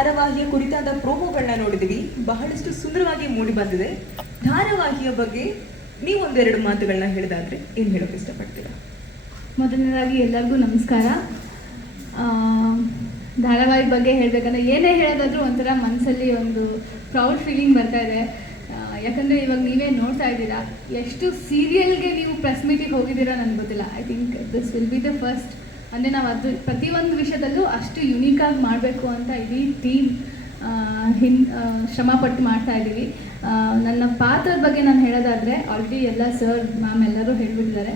ಧಾರಾವಾಹಿಯ ಕುರಿತಾದ ಪ್ರೋಮೋಗಳನ್ನ ನೋಡಿದ್ವಿ ಬಹಳಷ್ಟು ಸುಂದರವಾಗಿ ಮೂಡಿ ಬಂದಿದೆ. ಧಾರಾವಾಹಿಯ ಬಗ್ಗೆ ನೀವೊಂದೆರಡು ಮಾತುಗಳನ್ನ ಹೇಳಿದಾದ್ರೆ ಏನ್ ಹೇಳೋಕೆ ಇಷ್ಟಪಡ್ತೀರಾ? ಮೊದಲನೇದಾಗಿ ಎಲ್ಲರಿಗೂ ನಮಸ್ಕಾರ. ಧಾರಾವಾಹಿ ಬಗ್ಗೆ ಹೇಳಬೇಕಂದ್ರೆ ಏನೇ ಹೇಳೋದಾದ್ರೂ ಒಂಥರ ಮನಸ್ಸಲ್ಲಿ ಒಂದು ಪ್ರೌಡ್ ಫೀಲಿಂಗ್ ಬರ್ತಾ ಇದೆ. ಯಾಕಂದರೆ ಇವಾಗ ನೀವೇ ನೋಡ್ತಾ ಇದ್ದೀರಾ, ಎಷ್ಟು ಸೀರಿಯಲ್ಗೆ ನೀವು ಪ್ರೆಸ್ ಮೀಟಿಗೆ ಹೋಗಿದ್ದೀರಾ ನನಗೆ ಗೊತ್ತಿಲ್ಲ. I think this will be the first ಅಂದರೆ ನಾವು ಅದು ಪ್ರತಿಯೊಂದು ವಿಷಯದಲ್ಲೂ ಅಷ್ಟು ಯುನೀಕಾಗಿ ಮಾಡಬೇಕು ಅಂತ ಇಡೀ ಟೀಮ್ ಹಿನ್ ಶ್ರಮಪಟ್ಟು ಮಾಡ್ತಾ ಇದ್ದೀವಿ. ನನ್ನ ಪಾತ್ರದ ಬಗ್ಗೆ ನಾನು ಹೇಳೋದಾದರೆ ಆಲ್ರೆಡಿ ಎಲ್ಲ ಸರ್ ಮ್ಯಾಮ್ ಎಲ್ಲರೂ ಹೇಳ್ಬಿಟ್ಟಿದ್ದಾರೆ.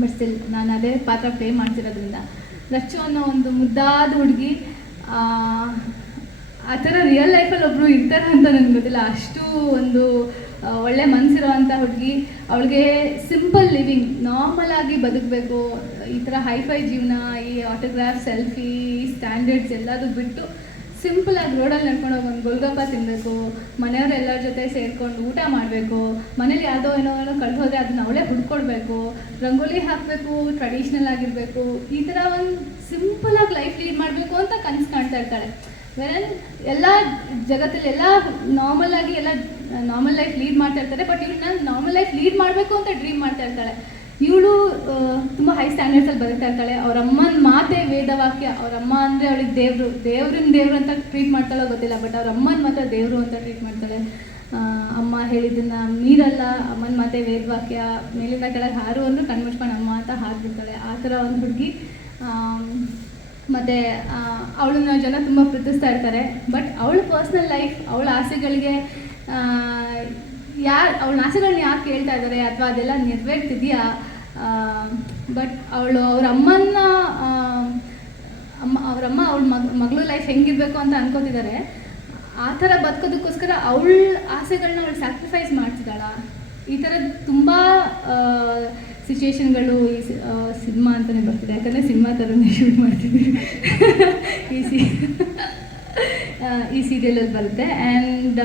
ಬಟ್ ಸ್ಟಿಲ್ ನಾನು ಅದೇ ಪಾತ್ರ ಪ್ಲೇ ಮಾಡ್ತಿರೋದ್ರಿಂದ. ರಚ್ಚು ಅನ್ನೋ ಒಂದು ಮುದ್ದಾದ ಹುಡುಗಿ, ಆ ಥರ ರಿಯಲ್ ಲೈಫಲ್ಲಿ ಒಬ್ಬರು ಇರ್ತಾರೆ ಅಂತ ನನಗೆ ಗೊತ್ತಿಲ್ಲ. ಅಷ್ಟು ಒಂದು ಒಳ್ಳೆ ಮನಸ್ಸಿರೋ ಅಂಥ ಹುಡುಗಿ. ಅವಳಿಗೆ ಸಿಂಪಲ್ ಲಿವಿಂಗ್ ನಾರ್ಮಲ್ ಆಗಿ ಬದುಕಬೇಕು. ಈ ಥರ ಹೈಫೈ ಜೀವನ, ಈ ಆಟೋಗ್ರಾಫ್ ಸೆಲ್ಫಿ ಸ್ಟ್ಯಾಂಡರ್ಡ್ಸ್ ಎಲ್ಲದೂ ಬಿಟ್ಟು ಸಿಂಪಲ್ ಆಗಿ ರೋಡಲ್ಲಿ ನಡ್ಕೊಂಡು ಹೋಗಿ ಒಂದು ಗೊಲ್ಗಪ್ಪ ತಿನ್ನಬೇಕು ಮನೆಯವ್ರ ಎಲ್ಲರ ಜೊತೆ ಸೇರ್ಕೊಂಡು ಊಟ ಮಾಡಬೇಕು, ಮನೇಲಿ ಯಾವುದೋ ಏನೋ ಏನೋ ಕಳೆದು ಹೋದರೆ ಅದನ್ನ ಅವಳೇ ಹುಡ್ಕೊಡ್ಬೇಕು, ರಂಗೋಲಿ ಹಾಕಬೇಕು ಟ್ರೆಡಿಷ್ನಲ್ ಆಗಿರಬೇಕು, ಈ ಥರ ಒಂದು ಸಿಂಪಲ್ ಆಗಿ ಲೈಫ್ ಲೀಡ್ ಮಾಡಬೇಕು ಅಂತ ಕನಸು ಕಾಣ್ತಾ ಇರ್ತಾಳೆ. ವೆರನ್ ಎಲ್ಲ ಜಗತ್ತಲ್ಲಿ ಎಲ್ಲ ನಾರ್ಮಲ್ ಆಗಿ ಎಲ್ಲ ನಾರ್ಮಲ್ ಲೈಫ್ ಲೀಡ್ ಮಾಡ್ತಾ ಇರ್ತಾರೆ ಬಟ್ ಇವಳು ನಾನು ನಾರ್ಮಲ್ ಲೈಫ್ ಲೀಡ್ ಮಾಡಬೇಕು ಅಂತ ಡ್ರೀಮ್ ಮಾಡ್ತಾ ಇರ್ತಾಳೆ. ಇವಳು ತುಂಬ ಸ್ಟ್ಯಾಂಡರ್ಡ್ಸಲ್ಲಿ ಬದುಕ್ತಾ ಇರ್ತಾಳೆ. ಅವ್ರ ಅಮ್ಮನ ಮಾತೇ ವೇದವಾಕ್ಯ. ಅವ್ರ ಅಮ್ಮ ಅಂದರೆ ಅವಳಿಗೆ ದೇವರು. ದೇವ್ರನ್ನ ದೇವ್ರು ಅಂತ ಟ್ರೀಟ್ ಮಾಡ್ತಾಳೋ ಗೊತ್ತಿಲ್ಲ ಬಟ್ ಅವ್ರ ಅಮ್ಮನ ಮಾತ್ರ ದೇವರು ಅಂತ ಟ್ರೀಟ್ ಮಾಡ್ತಾಳೆ. ಅಮ್ಮ ಹೇಳಿದ್ದನ್ನ ನೀರಲ್ಲ ಅಮ್ಮನ ಮಾತೆ ವೇದವಾಕ್ಯ. ಮೇಲಿಂದ ಕೆಳಗೆ ಹಾರು ಅಂದ್ರು ಕಣ್ಮುಚ್ಕೊಂಡು ಅಮ್ಮ ಅಂತ ಹಾರ್ಬಿಡ್ತಾಳೆ ಆ ಥರ ಒಂದು ಹುಡುಗಿ. ಮತ್ತು ಅವಳನ್ನ ಜನ ತುಂಬ ಪ್ರೀತಿಸ್ತಾ ಇರ್ತಾರೆ. ಬಟ್ ಅವಳ ಪರ್ಸ್ನಲ್ ಲೈಫ್ ಅವಳ ಆಸೆಗಳಿಗೆ ಯಾರು, ಅವಳ ಆಸೆಗಳನ್ನ ಯಾಕೆ ಕೇಳ್ತಾ ಇದ್ದಾರೆ ಅಥವಾ ಅದೆಲ್ಲ ನೆರವೇರ್ತಿದೆಯಾ? ಬಟ್ ಅವಳು ಅವ್ರ ಅಮ್ಮನ್ನ ಆ, ಅಮ್ಮ ಅವರಮ್ಮ ಅವಳ ಮಗ್ ಮಗಳು ಲೈಫ್ ಹೆಂಗಿರಬೇಕು ಅಂತ ಅನ್ಕೋತಿದ್ದಾರೆ ಆ ಥರ ಬದುಕೋದಕ್ಕೋಸ್ಕರ ಅವಳ ಆಸೆಗಳನ್ನ ಅವಳು ಸ್ಯಾಕ್ರಿಫೈಸ್ ಮಾಡ್ತಿದ್ದಾಳ. ಈ ಥರ ತುಂಬ ಸಿಚುವೇಶನ್ಗಳು ಈ ಸಿನಿಮಾ ಅಂತಲೇ ಬರ್ತಿದೆ. ಯಾಕಂದರೆ ಸಿನಿಮಾ ಥರನೇ ಶೂಟ್ ಮಾಡ್ತಿದ್ದೀವಿ ಈ ಸಿ ಈ ಸೀರಿಯಲಲ್ಲಿ ಬರುತ್ತೆ. ಆ್ಯಂಡ್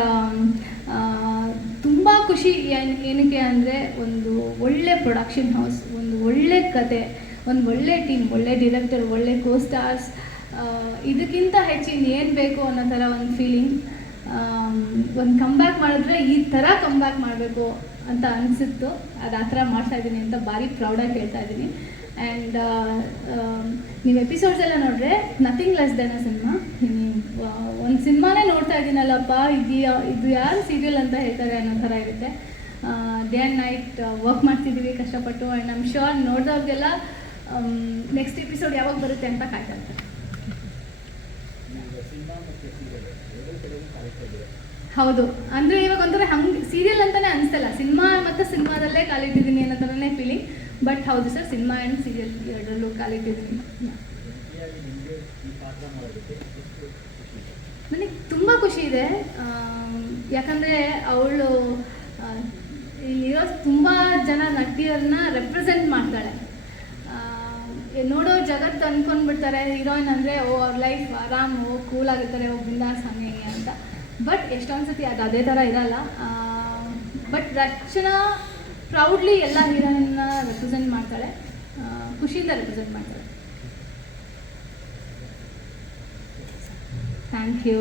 ಖುಷಿ ಏನು, ಏನಕ್ಕೆ ಅಂದರೆ ಒಂದು ಒಳ್ಳೆ ಪ್ರೊಡಕ್ಷನ್ ಹೌಸ್ ಒಂದು ಒಳ್ಳೆ ಕತೆ, ಒಂದು ಒಳ್ಳೆ ಟೀಮ್ ಒಳ್ಳೆ ಡಿರೆಕ್ಟರ್ ಒಳ್ಳೆ ಕೋ ಸ್ಟಾರ್ಸ್ ಇದಕ್ಕಿಂತ ಹೆಚ್ಚಿನ ಏನು ಬೇಕು ಅನ್ನೋ ಥರ ಒಂದು ಫೀಲಿಂಗ್ ಒಂದು ಕಂಬ್ಯಾಕ್ ಮಾಡಿದ್ರೆ ಈ ಥರ ಕಂಬ್ಯಾಕ್ ಮಾಡಬೇಕು ಅಂತ ಅನಿಸಿತ್ತು. ಅದು ಆ ಥರ ಮಾಡ್ತಾ ಇದ್ದೀನಿ ಅಂತ ಭಾರಿ ಪ್ರೌಡಾಗಿ ಹೇಳ್ತಾ ಇದ್ದೀನಿ ಆ್ಯಂಡ್ ನೀವು ಎಪಿಸೋಡ್ಸ್ ಎಲ್ಲ ನೋಡಿದ್ರೆ nothing less than a cinema ಒಂದು ಸಿನಿಮಾನೇ ನೋಡ್ತಾ ಇದ್ದೀನಲ್ಲಪ್ಪ ಇದು ಇದು ಯಾರು ಸೀರಿಯಲ್ ಅಂತ ಹೇಳ್ತಾರೆ ಅನ್ನೋ ಥರ ಇರುತ್ತೆ. ಡೇ ಆ್ಯಂಡ್ ನೈಟ್ ವರ್ಕ್ ಮಾಡ್ತಿದ್ದೀವಿ ಕಷ್ಟಪಟ್ಟು ಆ್ಯಂಡ್ ನಮ್ಮ ಶೋರ್ ನೋಡಿದವ್ರಿಗೆಲ್ಲ ನೆಕ್ಸ್ಟ್ ಎಪಿಸೋಡ್ ಯಾವಾಗ ಬರುತ್ತೆ ಅಂತ ಕಾಯ್ತಾ ಹೌದು. ಅಂದರೆ ಇವಾಗ ಒಂಥರ ಹಂಗೆ ಸೀರಿಯಲ್ ಅಂತಾನೆ ಅನಿಸ್ತಲ್ಲ ಸಿನಿಮಾ ಮತ್ತು ಸಿನಿಮಾದಲ್ಲೇ ಕಾಲಿಟ್ಟಿದ್ದೀನಿ ಅನ್ನೋ ಥರನೇ ಫೀಲಿಂಗ್ ಬಟ್ ಹೌದು ಸರ್ ಸಿನಿಮಾ ಆ್ಯಂಡ್ ಸೀರಿಯಲ್ ಎರಡರಲ್ಲೂ ಕಾಲಿಟ್ಟಿದ್ದೀನಿ ನನಗೆ ತುಂಬ ಖುಷಿ ಇದೆ. ಯಾಕಂದರೆ ಅವಳು ಇಲ್ಲಿರೋ ತುಂಬ ಜನ ನಟಿಯರನ್ನ ರೆಪ್ರೆಸೆಂಟ್ ಮಾಡ್ತಾಳೆ. ನೋಡೋ ಜಗತ್ತು ಅಂದ್ಕೊಂಡ್ಬಿಡ್ತಾರೆ ಹೀರೋಯಿನ್ ಅಂದರೆ, ಓ, ಅವ್ರ ಲೈಫ್ ಆರಾಮು ಕೂಲ್ ಆಗಿರ್ತಾರೆ, ಓ ಹಂಗೆ ಹಿಂಗೆ ಅಂತ. ಬಟ್ ಎಷ್ಟೊಂದು ಸತಿ ಅದು ಅದೇ ಥರ ಇರಲ್ಲ. ಬಟ್ ರಚನಾ ಪ್ರೌಡ್ಲಿ ಎಲ್ಲ ಹೀರೋಯಿನ್ನ ರೆಪ್ರೆಸೆಂಟ್ ಮಾಡ್ತಾಳೆ. ಖುಷಿಯಿಂದ ರೆಪ್ರೆಸೆಂಟ್ ಮಾಡ್ತಾಳೆ. Thank you